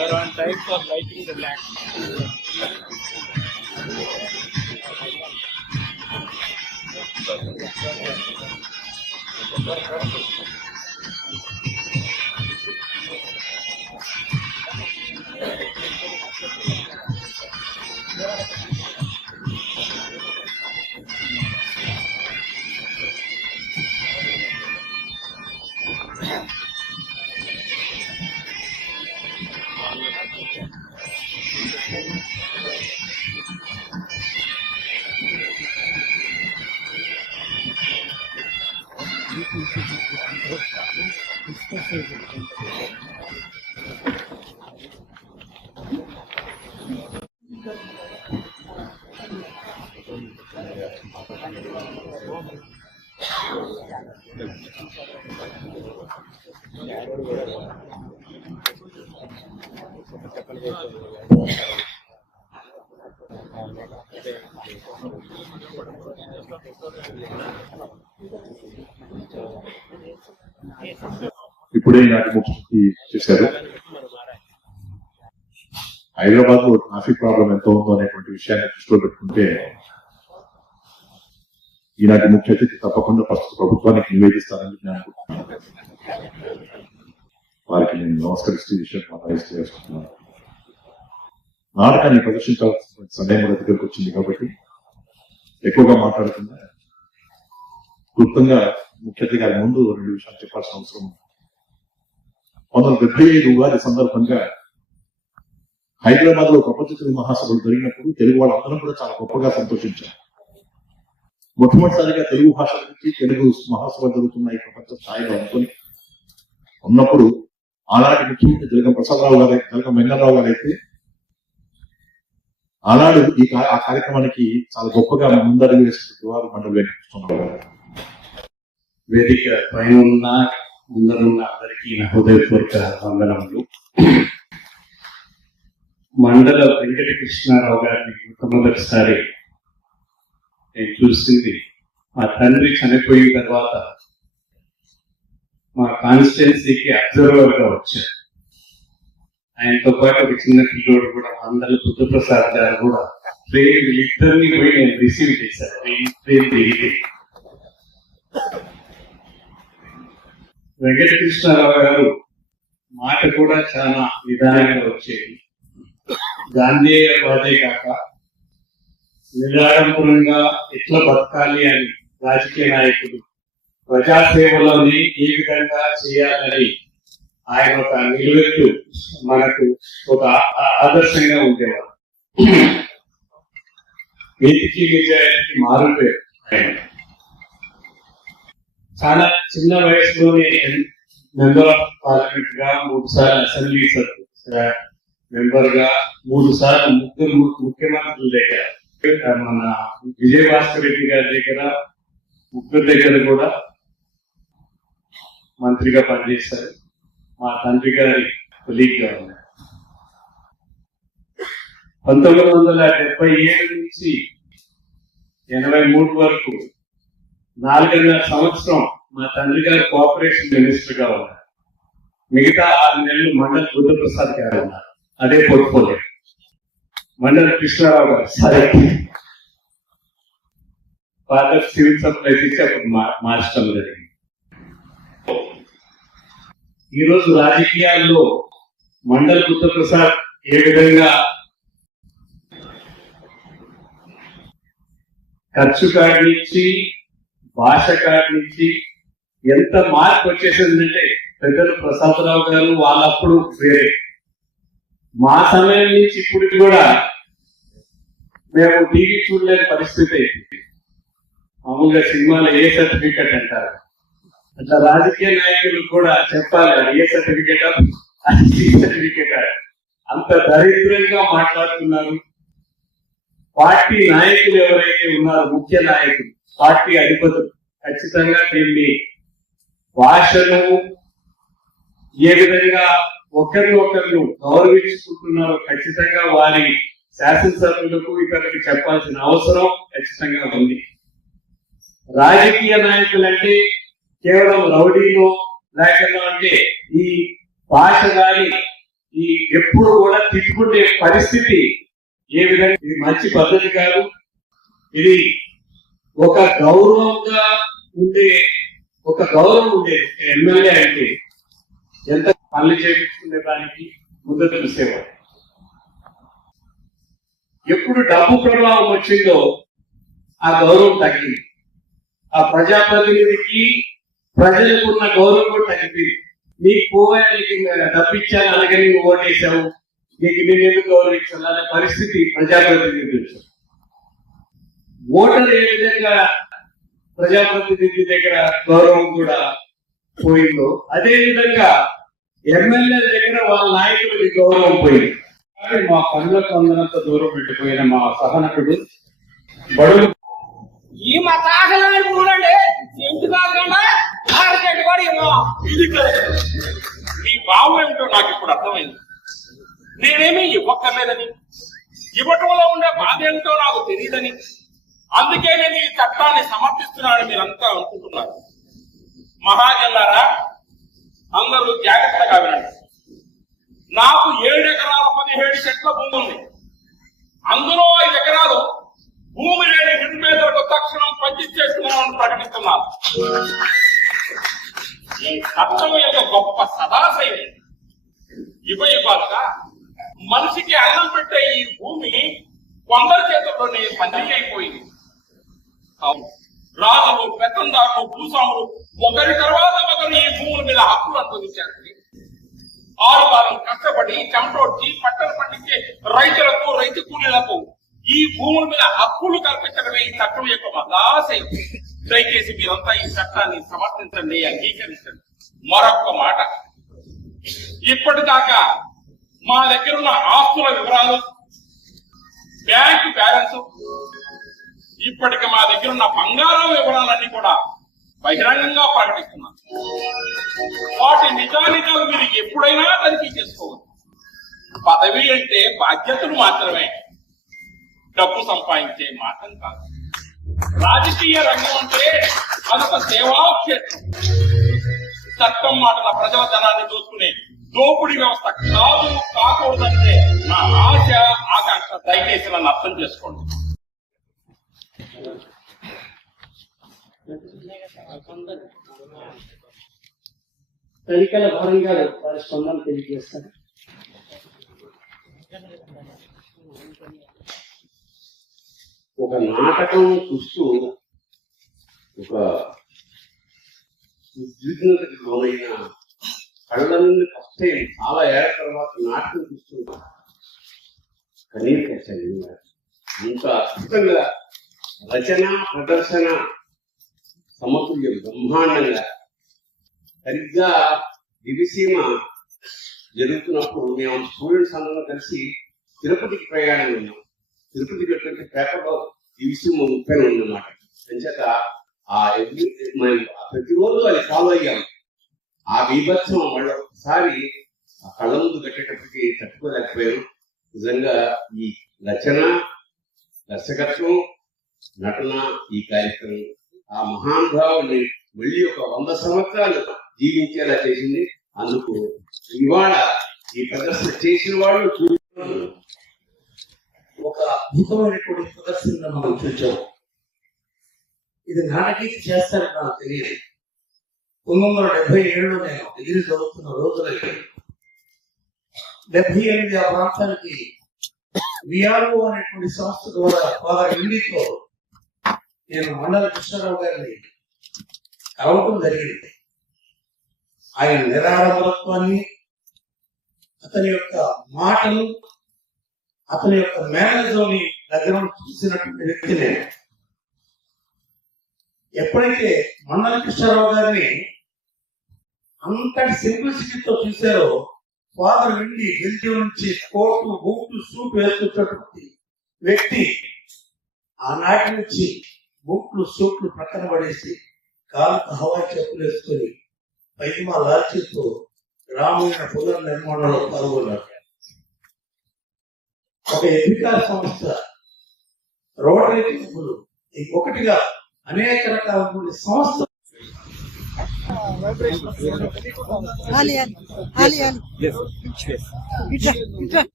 are on time for lighting the lamp. ఇప్పుడే నాటి ముఖ్యమంత్రి చేశారు. హైదరాబాద్ లో ట్రాఫిక్ ప్రాబ్లం ఎంత ఉందో అనేటువంటి విషయాన్ని దృష్టిలో పెట్టుకుంటే ఈనాటి ముఖ్య అతిథి తప్పకుండా ప్రస్తుత ప్రభుత్వానికి నివేదిస్తానని నేను అనుకుంటున్నాను. వారికి నేను నమస్కరిస్తూ విషయం చేస్తున్నాను. నాటకాన్ని ప్రదర్శించాల్సిన సమయం కూడా దగ్గరకు వచ్చింది కాబట్టి ఎక్కువగా మాట్లాడుతున్నా క్లుప్తంగా ముఖ్య అతిథి గారి ముందు 2 విషయాలు చెప్పాల్సిన అవసరం ఉంది. 1975 ఉగాది సందర్భంగా హైదరాబాద్ లో ప్రపంచ తెలుగు మహాసభలు జరిగినప్పుడు తెలుగు వాళ్ళందరం కూడా చాలా గొప్పగా సంతోషించారు. మొట్టమొదటిసారిగా తెలుగు భాష గురించి తెలుగు మహాసభ జరుగుతున్న ఈ ప్రపంచ స్థాయిలో అనుకుని ఉన్నప్పుడు ఆనాటి ముఖ్యమంత్రి జలగం ప్రసాదరావు గారు, జలగం వెంకటరావు గారు అయితే ఆనాడు ఆ కార్యక్రమానికి చాలా గొప్పగా ముందడుగు వేసినటువంటి వారు మండలి వెంకటరావు గారు. వేదిక పైన ఉన్న ముందరున్న అందరికీ నా హృదయపూర్వక వందనములు. మండల వెంకటకృష్ణారావు గారిని మొట్టమొదటిసారి నేను చూసింది మా తండ్రి చనిపోయిన తర్వాత మా కాన్స్టిట్యున్సీకి అబ్జర్వర్ గా వచ్చారు. ఆయనతో పాటు ఒక చిన్న పిల్లోడు కూడా మండల బుద్ధప్రసాద్ గారు కూడా వీళ్ళిద్దరిని పోయి నేను రిసీవ్ చేశాను. వెంకటకృష్ణారావు గారు మాట కూడా చాలా నిదానంగా వచ్చేది. గాంధేయవాదే కాక నిరాడంబరంగా ఎట్లా బతకాలి అని రాజకీయ నాయకులు ప్రజాసేవలోని ఏ విధంగా చేయాలని ఆయన ఒక నిలువెత్తు మనకు ఒక ఆదర్శంగా ఉండేవారు. నీతికి నిజాయితీకి మారుపేరు ఆయన. చాలా చిన్న వయసులోనే మెంబర్ ఆఫ్ పార్లమెంట్ గా 3 సార్లు అసెంబ్లీ మెంబర్ గా 3 సార్లు ముఖ్యమంత్రుల దగ్గర, మన విజయభాస్కర్ రెడ్డి గారి దగ్గర, ముగ్గురు దగ్గర కూడా మంత్రిగా పనిచేశారు. మా తండ్రి గారి కొలీగ్ గా ఉన్నారు. 1977 నుంచి 83 వరకు 4.5 సంవత్సరం మా తండ్రి గారు కోఆపరేషన్ మినిస్టర్ గా ఉన్నారు. మిగతా 6 నెలలు మండల బుద్ధప్రసాద్ గారు ఉన్నారు. అదే పోర్ట్ఫోలియో. మండల కృష్ణారావు గారు సరే ఫాదర్ సివిల్ సప్లైస్ ఇచ్చి అప్పుడు మార్చడం జరిగింది. ఈరోజు రాజకీయాల్లో మండల బుద్ధప్రసాద్ ఏ విధంగా ఖర్చు కార్డు నుంచి, భాష కార్డు నుంచి ఎంత మార్పు వచ్చేసిందంటే పెద్దలు ప్రసాదరావు గారు వాళ్ళప్పుడు వేరే. మా సమయం నుంచి ఇప్పుడు కూడా మేము టీవీ చూడలేని పరిస్థితి అయిపోయింది. మామూలుగా సినిమాలో ఏ సర్టిఫికెట్ అంటారు, అట్లా రాజకీయ నాయకులు కూడా చెప్పాలి అది ఏ సర్టిఫికెట్, అది సర్టిఫికెట్. అంత దరిద్రంగా మాట్లాడుతున్నారు. పార్టీ నాయకులు ఎవరైతే ఉన్నారో, ముఖ్య నాయకులు, పార్టీ అధిపతులు ఖచ్చితంగా దీన్ని భాషను ఏ విధంగా ఒకరిని గౌరవించుకుంటున్నారో ఖచ్చితంగా వారి శాసనసభ్యులకు ఇతరులకు చెప్పాల్సిన అవసరం ఖచ్చితంగా ఉంది. రాజకీయ నాయకులంటే కేవలం రౌడీలో లేకుండా అంటే ఈ భాష గాని ఈ ఎప్పుడు కూడా తిట్టుకునే పరిస్థితి ఏ విధంగా ఇది మంచి పద్ధతి కాదు. ఇది ఒక గౌరవంగా ఉండే ఒక గౌరవం ఉండేది. ఎమ్మెల్యే అంటే ఎంత పనులు చేయించుకునే దానికి ముందు చూసేవాడు. ఎప్పుడు డబ్బు ప్రభావం వచ్చిందో ఆ గౌరవం తగ్గింది. ఆ ప్రజాప్రతినిధికి ప్రజలకు ఉన్న గౌరవం కూడా తగ్గిపోయింది. నీకు పోవా, నీకు డబ్బు ఇచ్చాను అలాగే నువ్వు ఓటేసావు, నీకు నేను ఎందుకు గౌరవించాను అనే పరిస్థితి ప్రజాప్రతినిధి వచ్చారు. ఓటర్ ఏ విధంగా ప్రజాప్రతినిధి దగ్గర గౌరవం కూడా పోయిందో అదే విధంగా ఎమ్మెల్యేల దగ్గర వాళ్ళ నాయకులకి గౌరవం పోయింది. కానీ మా కళ్ళకు అందనంత దూరం పెట్టిపోయిన మా సహనకుడు బడుగు ఈ మా తాకలని చూడండి చెట్టు కాకుండా చెట్టు కూడా ఇది మీ బావు ఏమిటో నాకు ఇప్పుడు అర్థమైంది. నేనేమి ఇవ్వక్కర్లేదని, ఇవ్వటంలో ఉండే బాధ ఏమిటో నాకు తెలియదని, అందుకే నేను ఈ చట్టాన్ని సమర్థిస్తున్నానని మీరంతా అనుకుంటున్నారు. మహాజనులారా, అందరూ జాగ్రత్తగా వినండి. నాకు 7 ఎకరాల 17 సెంట్ల భూమి ఉంది. అందులో 5 ఎకరాలు భూమి లేని నిరుపేదలకు తక్షణం పంచిచ్చేస్తున్నామని ప్రకటిస్తున్నాను. ఈ చట్టం యొక్క గొప్ప సదాశయం ఇవ్వగా మనిషికి అన్నం పెట్టే ఈ భూమి కొందరి చేతుల్లోనే బందీ అయిపోయింది. రాజులు, పెత్తందారులు, భూస్వాములు ఒకరి తర్వాత ఒకరు ఈ భూముల మీద హక్కులు అనుభవించారు. 6 వారం కష్టపడి చెమటోడ్చి పంటలు పండించే రైతులకు, రైతు కూలీలకు ఈ భూముల మీద హక్కులు కల్పించడమే ఈ చట్టం యొక్క మదాశయం. దయచేసి మీరంతా ఈ చట్టాన్ని సమర్థించండి, అంగీకరించండి. మరొక్క మాట, ఇప్పటిదాకా మా దగ్గర ఉన్న ఆస్తుల వివరాలు, బ్యాంకు బ్యాలెన్స్, ఇప్పటికి మా దగ్గర ఉన్న బంగారం వివరాలన్నీ కూడా బహిరంగంగా ప్రకటిస్తున్నాం. వాటి నిజానిజాలు మీరు ఎప్పుడైనా తనిఖీ చేసుకోవచ్చు. పదవి అంటే బాధ్యతలు మాత్రమే, డబ్బు సంపాదించే మార్గం కాదు. రాజకీయ రంగం అంటే అదొక సేవా క్షేత్రం. చట్టం మాటల ప్రజల ధనాన్ని దోచుకునే దోపిడీ వ్యవస్థ కాదు, కాకూడదంటే నా ఆశ, ఆకాంక్ష. దయచేసి నన్ను అర్థం చేసుకోండి. తనిఖీల భాగంగా వారి స్పందన తెలియజేస్తారు. ఒక నాటకం చూస్తూ ఒక ఉద్విగ్నతకు లోనైన కళ్ళ నుండి ఫస్ట్ టైం చాలా ఏళ్ల తర్వాత నాటకం చూస్తూ కనీరు కట్టాలి. అంత అద్భుతంగా రచన, ప్రదర్శన సమతుల్యం, బ్రహ్మాండంగా. సరిగ్గా దివిసీమ జరుగుతున్నప్పుడు మేము స్టూడెంట్స్ అందరం కలిసి తిరుపతికి ప్రయాణం ఉన్నాం. తిరుపతికి వెళ్ళినట్టు పేపర్లో దివిసీమ 30 ఉందన్నమాట. అంచేత మనం ప్రతిరోజు అది ఫాలో అయ్యాం. ఆ బీభత్సం వాళ్ళు ఒకసారి ఆ కళ్ళ ముందు కట్టేటప్పటికి తట్టుకోలేకపోయాను. నిజంగా ఈ రచన, దర్శకత్వం, నటన, ఈ కార్యక్రమం ఆ మహానుభావుని మళ్ళీ ఒక 100 సంవత్సరాలు జీవించేలా చేసింది. అందుకు ఇవాళ ఈ ప్రదర్శన చేసిన వాళ్ళు ఒక అద్భుతమైనటువంటి ప్రదర్శన మనం చూసాం. ఇది నాటకీతి చేస్తారని నాకు తెలియదు. 1977లో నేను డిగ్రీ చదువుతున్న రోజులకి 78 ఆ ప్రాంతానికి విఆర్ఓ అనేటువంటి సంస్థ ద్వారా ఫాదర్ ఇండితో నేను మండల కృష్ణారావు గారిని కలవటం జరిగింది. ఆయన నిరాడంబరత్వాన్ని, అతని యొక్క మాటలు, అతని యొక్క మేనరిజంని దగ్గర చూసినటువంటి వ్యక్తి నేను. ఎప్పుడైతే మండల కృష్ణారావు గారిని అంతటి సింప్లిసిటీతో చూశారో, ఫాదర్ వెండి బెల్జియం నుంచి కోటు, బూట్లు, సూట్ వేసుకొచ్చినటువంటి వ్యక్తి ఆనాటి నుంచి బూట్లు, సూట్లు పక్కన పడేసి కాలుకు హవా చెప్పులు వేసుకొని పైకి లాల్చిస్తూ రామాయణ పునర్నిర్మాణంలో పాల్గొన్నారు. ఒక ఎన్నికల సంస్థ రోటరీ క్లబ్బులు ఇంకొకటిగా అనేక రకాల సంస్థ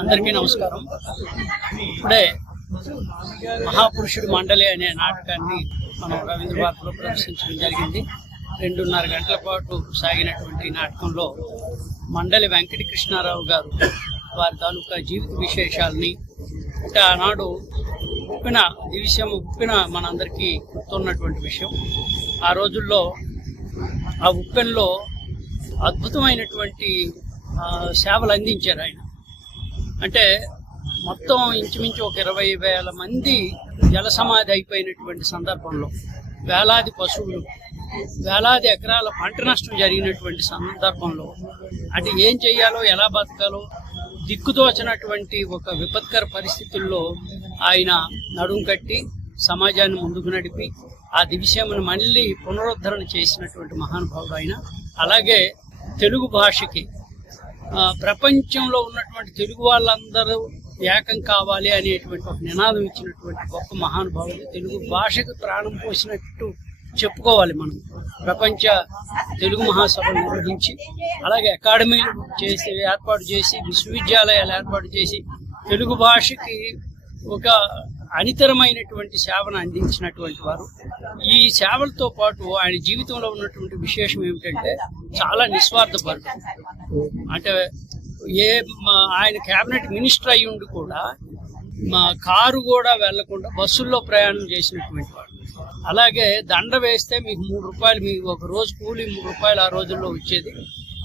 అందరికీ నమస్కారం. ఇప్పుడే మహాపురుషుడు మండలి అనే నాటకాన్ని మనం రవీంద్ర భారతిలో ప్రదర్శించడం జరిగింది. 2.5 గంటల పాటు సాగినటువంటి నాటకంలో మండలి వెంకటకృష్ణారావు గారు వారి తాలూకా జీవిత విశేషాలని, అంటే ఆనాడు ఉప్పిన మనందరికీ గుర్తున్నటువంటి విషయం. ఆ రోజుల్లో ఆ ఉప్పెన్లో అద్భుతమైనటువంటి సేవలు అందించారు ఆయన. అంటే మొత్తం ఇంచుమించు ఒక 20,000 మంది జల సమాధి అయిపోయినటువంటి సందర్భంలో, వేలాది పశువులు, వేలాది ఎకరాల పంట నష్టం జరిగినటువంటి సందర్భంలో అంటే ఏం చేయాలో, ఎలా బతకాలో దిక్కుతోచినటువంటి ఒక విపత్కర పరిస్థితుల్లో ఆయన నడుం కట్టి సమాజాన్ని ముందుకు నడిపి ఆ దివిషయమును మళ్ళీ పునరుద్ధరణ చేసినటువంటి మహానుభావుడు ఆయన. అలాగే తెలుగు భాషకి ప్రపంచంలో ఉన్నటువంటి తెలుగు వాళ్ళందరూ ఏకం కావాలి అనేటువంటి ఒక నినాదం ఇచ్చినటువంటి గొప్ప మహానుభావుడు. తెలుగు భాషకు ప్రాణం పోసినట్టు చెప్పుకోవాలి మనం. ప్రపంచ తెలుగు మహాసభలు నిర్వహించి, అలాగే అకాడమీలు ఏర్పాటు చేసి, విశ్వవిద్యాలయాలు ఏర్పాటు చేసి తెలుగు భాషకి ఒక అనితరమైనటువంటి సేవను అందించినటువంటి వారు. ఈ సేవలతో పాటు ఆయన జీవితంలో ఉన్నటువంటి విశేషం ఏమిటంటే చాలా నిస్వార్థపరుడు. అంటే ఆయన కేబినెట్ మినిస్టర్ అయ్యి ఉండి కూడా కారు కూడా వెళ్లకుండా బస్సుల్లో ప్రయాణం చేసినటువంటి వాడు. అలాగే దండ వేస్తే మీకు 3 రూపాయలు, మీ ఒక రోజు కూలి 3 రూపాయలు ఆ రోజుల్లో వచ్చేది.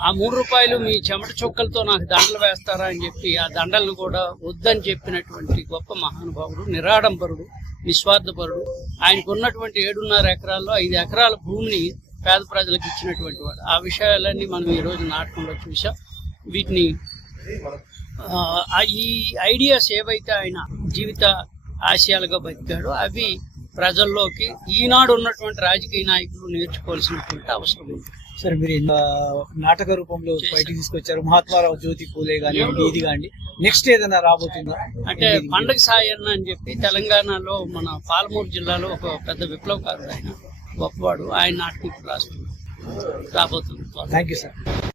ఆ 3 రూపాయలు మీ చెమట చుక్కలతో నాకు దండలు వేస్తారా అని చెప్పి ఆ దండలను కూడా వద్దని చెప్పినటువంటి గొప్ప మహానుభావుడు, నిరాడంబరుడు, నిస్వార్థపరుడు. ఆయనకు ఉన్నటువంటి 7.5 ఎకరాల్లో 5 ఎకరాల భూమిని పేద ప్రజలకు ఇచ్చినటువంటి వాడు. ఆ విషయాలన్నీ మనం ఈరోజు నాటకంలో చూసాం. వీటిని ఈ ఐడియాస్ ఏవైతే ఆయన జీవిత ఆశయాలుగా బతికాడో అవి ప్రజల్లోకి ఈనాడు ఉన్నటువంటి రాజకీయ నాయకులు నేర్చుకోవాల్సినటువంటి అవసరం ఉంది. సరే, మీరు నాటక రూపంలో బయటికి తీసుకొచ్చారు. మహాత్మారావు జ్యోతి పూలే కానివ్వండి, ఇది కానీ నెక్స్ట్ ఏదైనా రాబోతుందా? అంటే పండగ సాయన్న అని చెప్పి తెలంగాణలో మన పాలమూరు జిల్లాలో ఒక పెద్ద విప్లవకారుడు ఆయన, గొప్పవాడు. ఆయన నాటకం రాబోతుంది. Thank you sir.